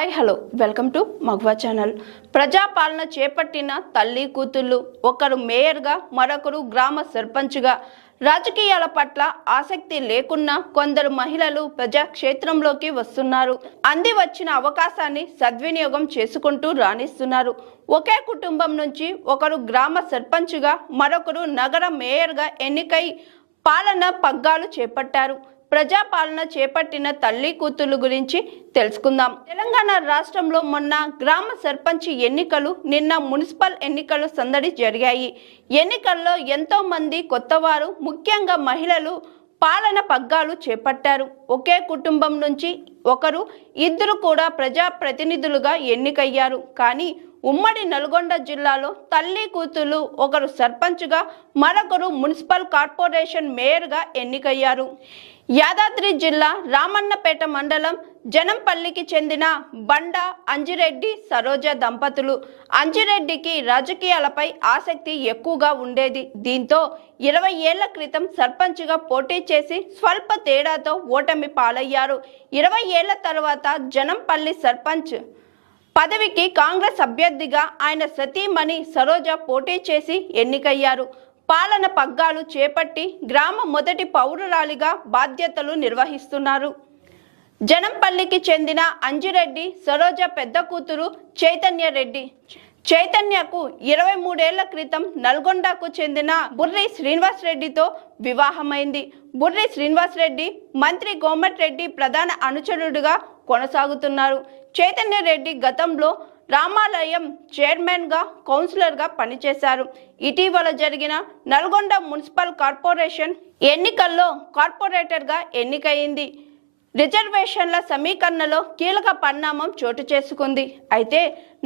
Hi hello. Welcome to మగ్వా channel. ప్రజాపాలన చేపట్టిన తల్లి కూతుళ్ళు ఒకరు మేయర్గా మరొకరు గ్రామ సర్పంచ్గా. రాజకీయాల పట్ల ఆసక్తి లేకున్నా కొందరు మహిళలు ప్రజాక్షేత్రంలోకి వస్తున్నారు. అంది వచ్చిన అవకాశాన్ని సద్వినియోగం చేసుకుంటూ రాణిస్తున్నారు. ఒకే కుటుంబం నుంచి ఒకరు గ్రామ సర్పంచ్గా మరొకరు నగర మేయర్గా ఎన్నికై పాలన పగ్గాలు చేపట్టారు. ప్రజాపాలన చేపట్టిన తల్లి కూతుళ్ళు గురించి తెలుసుకుందాం. తెలంగాణ రాష్ట్రంలో మొన్న గ్రామ సర్పంచ్ ఎన్నికలు నిన్న మున్సిపల్ ఎన్నికలు సందడి జరిగాయి. ఎన్నికల్లో ఎంతో మంది కొత్తవారు ముఖ్యంగా మహిళలు పాలన పగ్గాలు చేపట్టారు. ఒకే కుటుంబం నుంచి ఒకరు ఇద్దరు కూడా ప్రజా ప్రతినిధులుగా ఎన్నికయ్యారు. కానీ ఉమ్మడి నల్గొండ జిల్లాలో తల్లి కూతురు ఒకరు సర్పంచ్గా మరొకరు మున్సిపల్ కార్పొరేషన్ మేయర్గా ఎన్నికయ్యారు. యాదాద్రి జిల్లా రామన్నపేట మండలం జనంపల్లికి చెందిన బండ అంజిరెడ్డి సరోజ దంపతులు. అంజిరెడ్డికి రాజకీయాలపై ఆసక్తి ఎక్కువగా ఉండేది. దీంతో ఇరవై ఏళ్ళ క్రితం సర్పంచ్గా పోటీ చేసి స్వల్ప తేడాతో ఓటమి పాలయ్యారు. ఇరవై ఏళ్ళ తర్వాత జనంపల్లి సర్పంచ్ పదవికి కాంగ్రెస్ అభ్యర్థిగా ఆయన సతీమణి సరోజ పోటీ చేసి ఎన్నికయ్యారు. పాలన పగ్గాలు చేపట్టి గ్రామ మొదటి పౌరురాలిగా బాధ్యతలు నిర్వహిస్తున్నారు. జనంపల్లికి చెందిన అంజిరెడ్డి సరోజ పెద్ద కూతురు చైతన్య రెడ్డి. చైతన్యకు ఇరవై మూడేళ్ళ క్రితం నల్గొండకు చెందిన బుర్రి శ్రీనివాస్ రెడ్డితో వివాహమైంది. బుర్రి శ్రీనివాస్ రెడ్డి మంత్రి కోమటిరెడ్డి ప్రధాన అనుచరుడుగా కొనసాగుతున్నారు. చైతన్య రెడ్డి గతంలో రామాలయం చైర్మన్గా కౌన్సిలర్గా పనిచేశారు. ఇటీవల జరిగిన నల్గొండ మున్సిపల్ కార్పొరేషన్ ఎన్నికల్లో కార్పొరేటర్గా ఎన్నికయింది రిజర్వేషన్ల సమీకరణలో కీలక పరిణామం చోటు చేసుకుంది. అయితే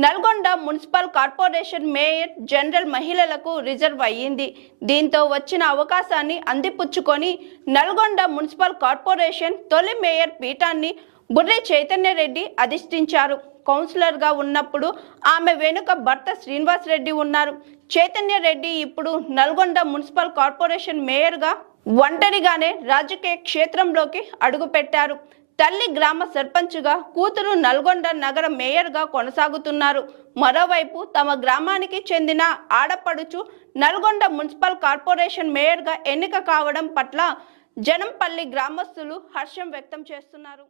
Nalgonda municipal corporation mayor general మహిళలకు రిజర్వ్ అయ్యింది. దీంతో వచ్చిన అవకాశాన్ని అందిపుచ్చుకొని నల్గొండ మున్సిపల్ కార్పొరేషన్ తొలి మేయర్ పీఠాన్ని బుర్రె చైతన్య రెడ్డి అధిష్ఠించారు. కౌన్సిలర్గా ఉన్నప్పుడు ఆమె వెనుక భర్త శ్రీనివాస్ రెడ్డి ఉన్నారు. చైతన్య రెడ్డి ఇప్పుడు నల్గొండ మున్సిపల్ కార్పొరేషన్ మేయర్గా ఒంటరిగానే రాజకీయ క్షేత్రంలోకి అడుగుపెట్టారు తల్లి గ్రామ సర్పంచ్గా కూతురు నల్గొండ నగర మేయర్గా కొనసాగుతున్నారు. మరోవైపు తమ గ్రామానికి చెందిన ఆడపడుచు నల్గొండ మున్సిపల్ కార్పొరేషన్ మేయర్గా ఎన్నిక కావడం పట్ల జనంపల్లి గ్రామస్తులు హర్షం వ్యక్తం చేస్తున్నారు.